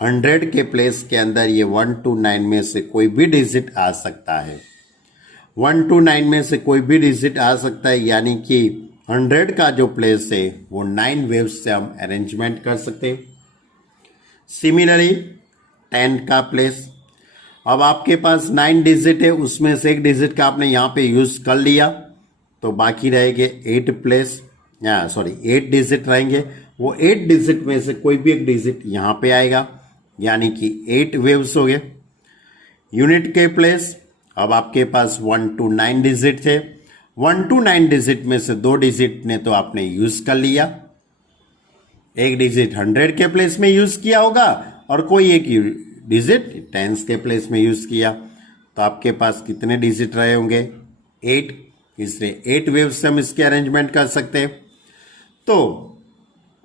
100 के प्लेस के अंदर ये 1 to 9 में से कोई भी डिजिट आ सकता है। 1 to 9 में से कोई भी डिजिट आ सकता है, यानी कि 100 का जो प्लेस है वो 9 वेव्स से हम अरेंजमेंट कर सकते हैं। सिमिलरली 10 का प्लेस, अब आपके पास 9 डिजिट है, उसमें से एक डिजिट का आपने यहाँ पे यूज कर लिया, तो बाकी रहेंगे 8 प्लेस, 8 डिजिट रहेंगे। वो 8 डिजिट में से कोई भी एक डिजिट यहाँ पे आएगा, यानी कि 8 वेव्स हो गए। यूनिट के प्लेस, अब आपके पास 1 to 9 डिजिट थे, 1 to 9 डिजिट में से 2 डिजिट ने तो आपने यूज कर लिया। एक डिजिट 100 के प्लेस में यूज किया होगा और कोई एक डिजिट टेंस के प्लेस में यूज किया, तो आपके पास कितने डिजिट रहे होंगे? 8। इसलिए 8 वेव्स से हम इसके अरेंजमेंट कर सकते हैं। तो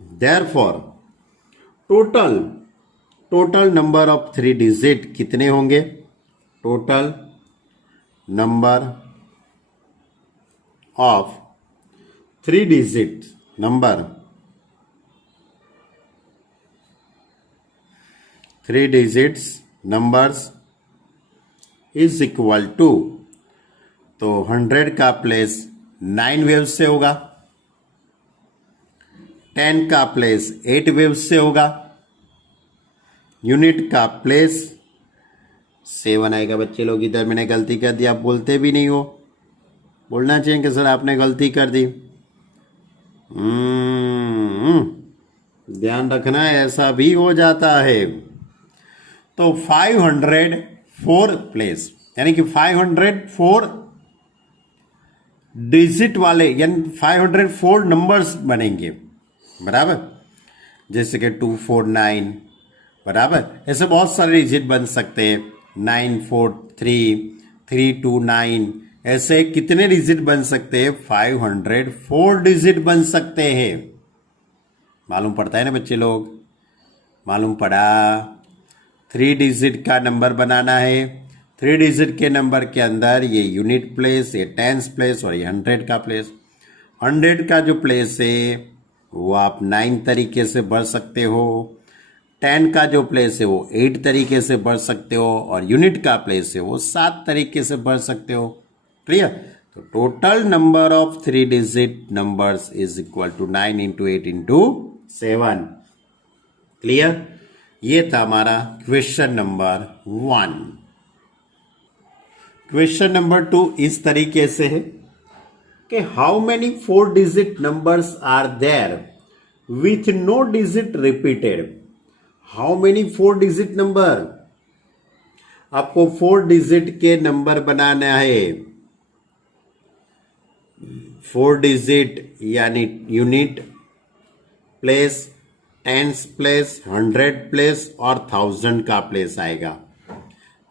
therefore total number of 3 digit कितने होंगे? Total number of 3 digit number, 3 digits numbers is equal to, तो 100 का प्लेस 9 वेव्स से होगा, 10 का प्लेस 8 वेव्स से होगा, यूनिट का प्लेस 7 आएगा बच्चे लोग। इधर मैंने गलती कर दी, आप बोलते भी नहीं हो, बोलना चाहिए कि सर आपने गलती कर दी। ध्यान रखना है, ऐसा भी हो जाता है। तो 504 प्लेस यानी कि 504 डिजिट वाले यानी 504 नंबर्स बनेंगे, बराबर। जैसे कि 249, बराबर। ऐसे बहुत सारे डिजिट बन सकते हैं, 943, 329, ऐसे कितने डिजिट बन सकते हैं? 504 डिजिट बन सकते हैं। मालूम पड़ता है ना बच्चे लोग? मालूम पड़ा? 3 डिजिट का नंबर बनाना है। 3 डिजिट के नंबर के अंदर ये यूनिट प्लेस, ये टेंस प्लेस और ये 100 का प्लेस। 100 का जो प्लेस है वो आप 9 तरीके से भर सकते हो। 10 का जो प्लेस है वो 8 तरीके से भर सकते हो, और यूनिट का प्लेस है वो 7 तरीके से भर सकते हो। क्लियर? तो total number of 3 digit numbers is equal to 9 into 8 into 7। Clear? ये था हमारा क्वेश्चन नंबर 1। क्वेश्चन नंबर 2 इस तरीके से है कि how many 4 digit numbers are there with no digit repeated. How many 4 digit number? आपको 4 डिजिट के नंबर बनाना है। 4 डिजिट यानी unit place, tens place, 100 place और 1000 का प्लेस आएगा,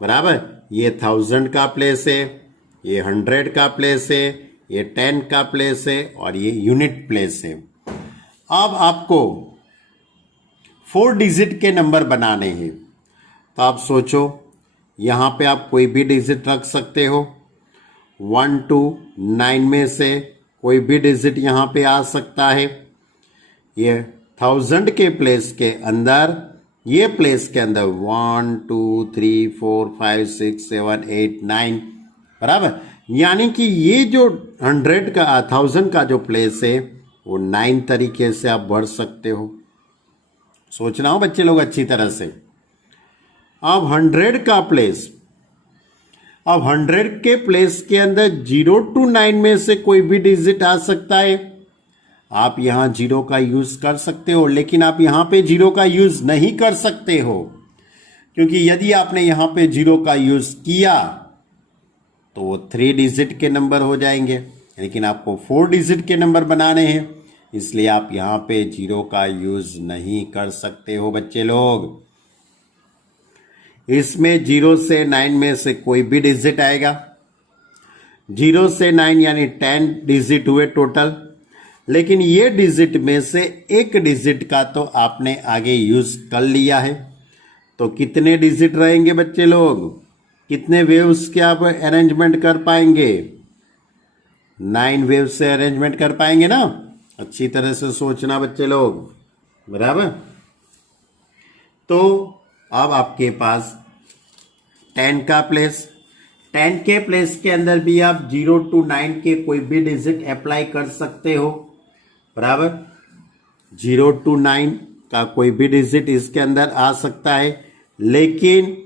बराबर। ये 1000 का प्लेस है, ये 100 का प्लेस है, ये 10 का प्लेस है और ये यूनिट प्लेस है। अब आपको 4 डिजिट के नंबर बनाने हैं, तो आप सोचो यहां पे आप कोई भी डिजिट रख सकते हो। 1 to 9 में से कोई भी डिजिट यहां पे आ सकता है। ये 1000 के प्लेस के अंदर, ये प्लेस के अंदर 1 2 3 4 5 6 7 8 9, बराबर। यानी कि ये जो 100 का 1000 का जो प्लेस है वो 9 तरीके से आप भर सकते हो। सोचना हो बच्चे लोग अच्छी तरह से। अब 100 का प्लेस, अब 100 के प्लेस के अंदर 0 to 9 में से कोई भी डिजिट आ सकता है। आप यहां 0 का यूज कर सकते हो, लेकिन आप यहां पे 0 का यूज नहीं कर सकते हो, क्योंकि यदि आपने यहां पे 0 का यूज किया तो वो 3 डिजिट के नंबर हो जाएंगे, लेकिन आपको 4 डिजिट के नंबर बनाने हैं, इसलिए आप यहां पे 0 का यूज नहीं कर सकते हो बच्चे लोग। इसमें 0 से 9 में से कोई भी डिजिट आएगा। 0 से 9 यानी 10 डिजिट हुए टोटल, लेकिन ये डिजिट में से एक डिजिट का तो आपने आगे यूज कर लिया है। तो कितने डिजिट रहेंगे बच्चे लोग? कितने वेव्स के आप अरेंजमेंट कर पाएंगे? 9 वेव से अरेंजमेंट कर पाएंगे ना? अच्छी तरह से सोचना बच्चे लोग, बराबर। तो अब आपके पास 10 का प्लेस, 10 के प्लेस के अंदर भी आप 0 to 9 के कोई भी डिजिट अप्लाई कर सकते हो, बराबर। 0 to 9 का कोई भी डिजिट इसके अंदर आ सकता है, लेकिन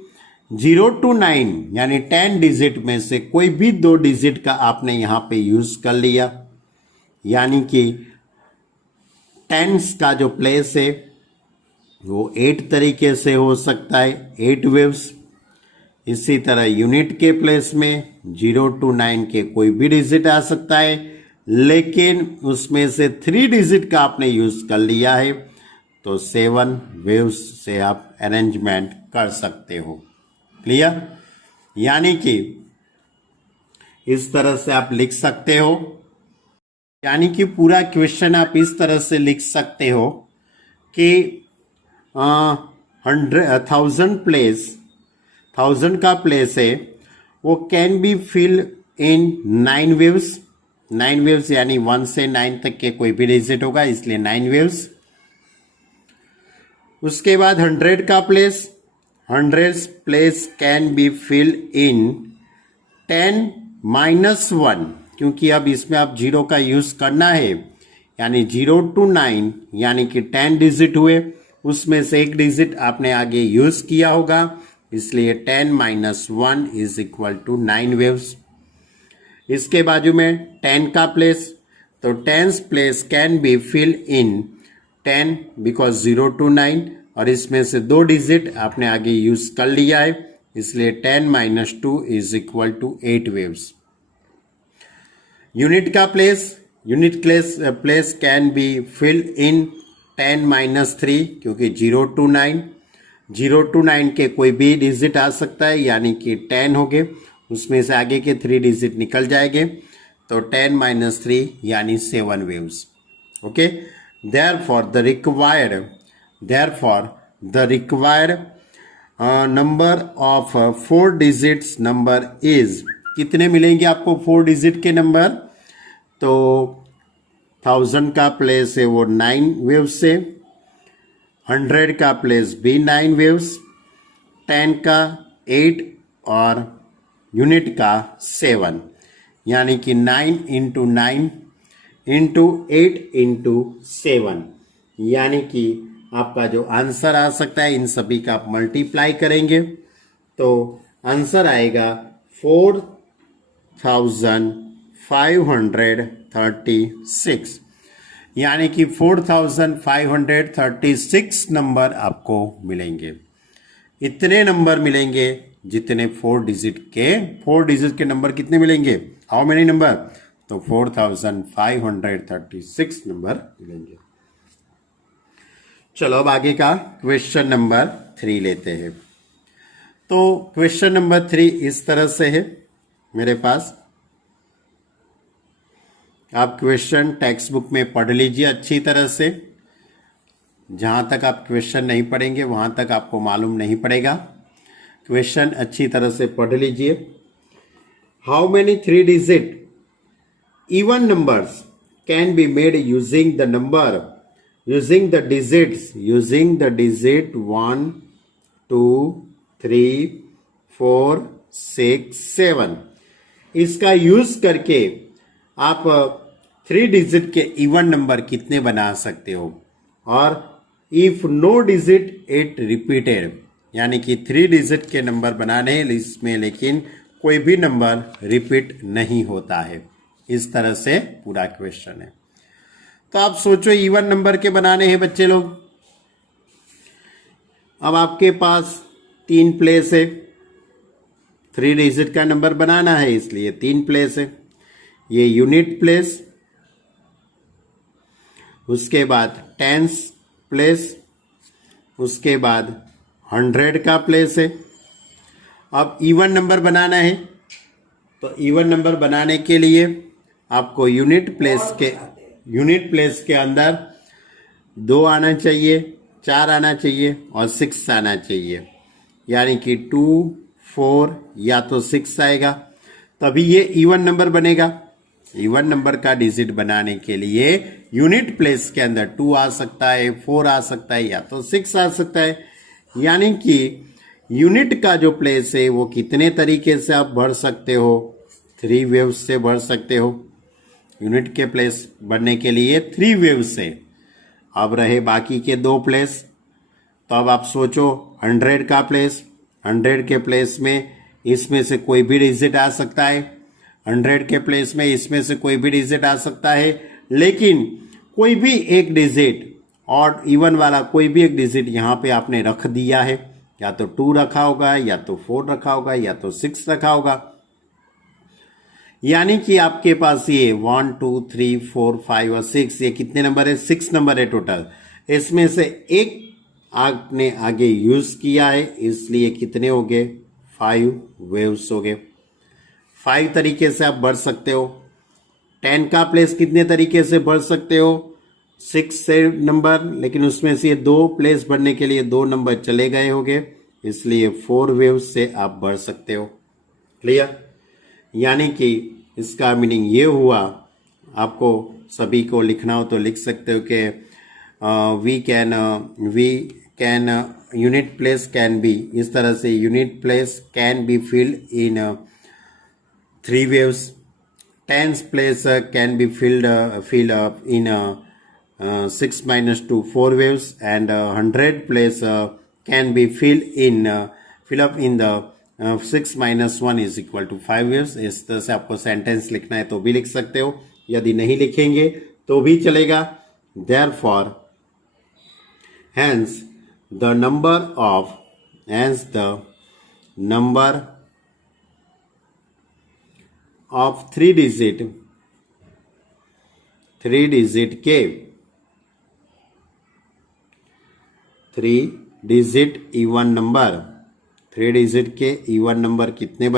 0 to 9 यानी 10 डिजिट में से कोई भी 2 डिजिट का आपने यहां पे यूज कर लिया, यानी कि टेंस का जो प्लेस है वो 8 तरीके से हो सकता है, 8 वेव्स। इसी तरह यूनिट के प्लेस में 0 to 9 के कोई भी डिजिट आ सकता है, लेकिन उसमें से 3 डिजिट का आपने यूज कर लिया है, तो 7 वेव्स से आप अरेंजमेंट कर सकते हो। क्लियर? यानी कि इस तरह से आप लिख सकते हो, यानी कि पूरा क्वेश्चन आप इस तरह से लिख सकते हो कि 1000 प्लेस, 1000 का प्लेस है वो can be fill in 9 ways. 9 ways यानी 1 से 9 तक के कोई भी डिजिट होगा, इसलिए 9 वेव्स। उसके बाद 100 का place, 100 place can be fill in 10-1, क्योंकि अब इसमें आप 0 का यूज करना है, यानी 0 to 9 यानी कि 10 डिजिट हुए, उसमें से एक डिजिट आपने आगे यूज किया होगा, इसलिए 10 minus 1 is equal to 9 ways. इसके बाजू में 10 का प्लेस, तो 10th place can be fill in 10 because 0 to 9, और इसमें से 2 डिजिट आपने आगे यूज कर लिया है, इसलिए 10 माइनस 2 is equal to 8 ways. Unit का place, unit place can be fill in 10 minus 3, क्योंकि 0 to 9, 0 to 9 के कोई भी डिजिट आ सकता है, यानी कि 10 हो गए, उसमें से आगे के 3 डिजिट निकल जाएंगे, तो 10 माइनस 3 यानी 7 waves. Okay, therefore the required number of 4 digits number is, कितने मिलेंगे आपको 4 डिजिट के नंबर? तो 1000 का प्लेस है वो 9 वेव्स से, 100 का प्लेस भी 9 वेव्स, 10 का 8 और यूनिट का 7, यानी कि 9 इंटू 9 इंटू 8 इंटू 7, यानी कि आपका जो आंसर आ सकता है, इन सभी का आप मल्टीप्लाई करेंगे तो आंसर आएगा 4536, यानी कि 4536 नंबर आपको मिलेंगे। इतने नंबर मिलेंगे जितने 4 डिजिट के नंबर कितने मिलेंगे? How many number? तो 4536 नंबर मिलेंगे। चलो अब आगे का क्वेश्चन नंबर 3 लेते हैं। तो क्वेश्चन नंबर 3 इस तरह से है मेरे पास, आप क्वेश्चन टेक्स्ट बुक में पढ़ लीजिए अच्छी तरह से। जहां तक आप क्वेश्चन नहीं पढ़ेंगे वहां तक आपको मालूम नहीं पड़ेगा। क्वेश्चन अच्छी तरह से पढ़ लीजिए। How many 3 digit even numbers can be made using the digit 1 2 3 4 6 7। इसका यूज करके आप 3 डिजिट के इवन नंबर कितने बना सकते हो, और if no digit it repeated, यानी कि 3 डिजिट के नंबर बनाने इसमें लेकिन कोई भी नंबर रिपीट नहीं होता है। इस तरह से पूरा क्वेश्चन है। तो आप सोचो इवन नंबर के बनाने हैं बच्चे लोग। अब आपके पास 3 प्लेस है, 3 डिजिट का नंबर बनाना है इसलिए 3 प्लेस है। ये यूनिट प्लेस, उसके बाद 10th प्लेस, उसके बाद 100 का प्लेस है। अब इवन नंबर बनाना है, तो इवन नंबर बनाने के लिए आपको यूनिट प्लेस के अंदर 2 आना चाहिए, 4 आना चाहिए और 6 आना चाहिए, यानी कि 2 4 या तो 6 आएगा, तभी ये इवन नंबर बनेगा। इवन नंबर का डिजिट बनाने के लिए यूनिट प्लेस के अंदर 2 आ सकता है, 4 आ सकता है या तो 6 आ सकता है, यानी कि यूनिट का जो प्लेस है वो कितने तरीके से आप भर सकते हो? 3 वेव्स से भर सकते हो। यूनिट के प्लेस बनने के लिए 3 वेव्स से। अब रहे बाकी के 2 प्लेस, तो अब आप सोचो 100 का प्लेस, 100 के प्लेस में इसमें से कोई भी डिजिट आ सकता है, 100 के प्लेस में इसमें से कोई भी डिजिट आ सकता है, लेकिन कोई भी एक डिजिट और इवन वाला कोई भी एक डिजिट यहाँ पे आपने रख दिया है, या तो 2 रखा होगा या तो 4 रखा होगा या तो 6 रखा होगा, यानी कि आपके पास ये 1 2 3 4 5 और 6, ये कितने नंबर है? 6 नंबर है टोटल। इसमें से एक आपने आगे यूज किया है, इसलिए कितने हो गए? 5 वेव्स हो गए। 5 तरीके से आप भर सकते हो। 10 का प्लेस कितने तरीके से भर सकते हो? 6 से नंबर, लेकिन उसमें से 2 प्लेस भरने के लिए 2 नंबर चले गए होंगे, इसलिए 4 वेव्स से आप भर सकते हो। क्लियर? यानी कि इसका मीनिंग ये हुआ, आपको सभी को लिखना हो तो लिख सकते हो कि we can unit place can be, इस तरह से unit place can be filled in 3 ways, 10th place can be filled in 6 minus 2 4 waves, and 100 place can be filled in fill up in the 6 - 1 is equal to 5 years। इस तरह से आपको sentence लिखना है तो भी लिख सकते हो, यदि नहीं लिखेंगे तो भी चलेगा। Therefore, hence the number of three digit के 3 digit even नंबर, 3 digit के इवन नंबर कितने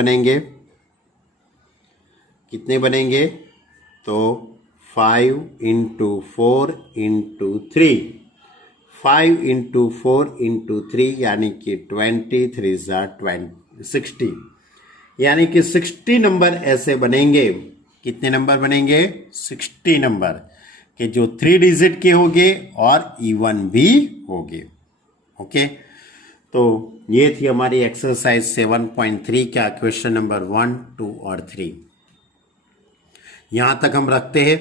बनेंगे? तो 5 × 4 × 3, 5 × 4 × 3 यानी कि 23 60, यानी कि 60 नंबर ऐसे बनेंगे। कितने नंबर बनेंगे? 60 नंबर के जो 3 डिजिट के होंगे और इवन भी होंगे। ओके, तो ये थी हमारी एक्सरसाइज 7.3 का क्वेश्चन नंबर 1, 2 और 3। यहां तक हम रखते हैं।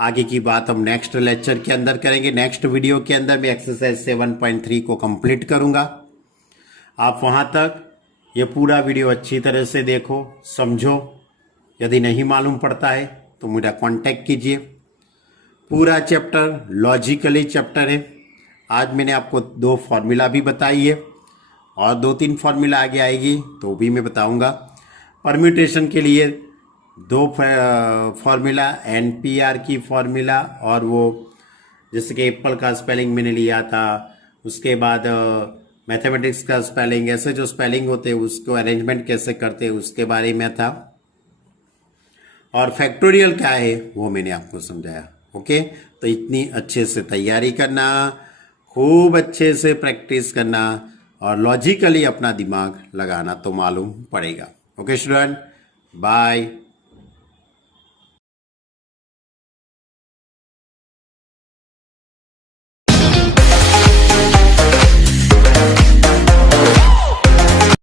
आगे की बात हम नेक्स्ट लेक्चर के अंदर करेंगे। नेक्स्ट वीडियो के अंदर मैं एक्सरसाइज 7.3 को कंप्लीट करूंगा। आप वहां तक ये पूरा वीडियो अच्छी तरह से देखो, समझो। यदि नहीं मालूम पड़ता है तो मेरा कांटेक्ट कीजिए। पूरा चैप्टर लॉजिकली चैप्टर है। आज मैंने आपको 2 फॉर्मूला भी बताई है और 2-3 फॉर्मूला आगे आएगी तो भी मैं बताऊंगा। परम्यूटेशन के लिए 2 फॉर्मूला, NPR की फॉर्मूला और वो जैसे कि एप्पल का स्पेलिंग मैंने लिया था, उसके बाद मैथमेटिक्स का स्पेलिंग, ऐसे जो स्पेलिंग होते हैं उसको अरेंजमेंट कैसे करते हैं उसके बारे में था, और फैक्टोरियल क्या है वो मैंने आपको समझाया। ओके, तो इतनी अच्छे से तैयारी करना, खूब अच्छे से प्रैक्टिस करना और लॉजिकली अपना दिमाग लगाना तो मालूम पड़ेगा। Okay student, bye.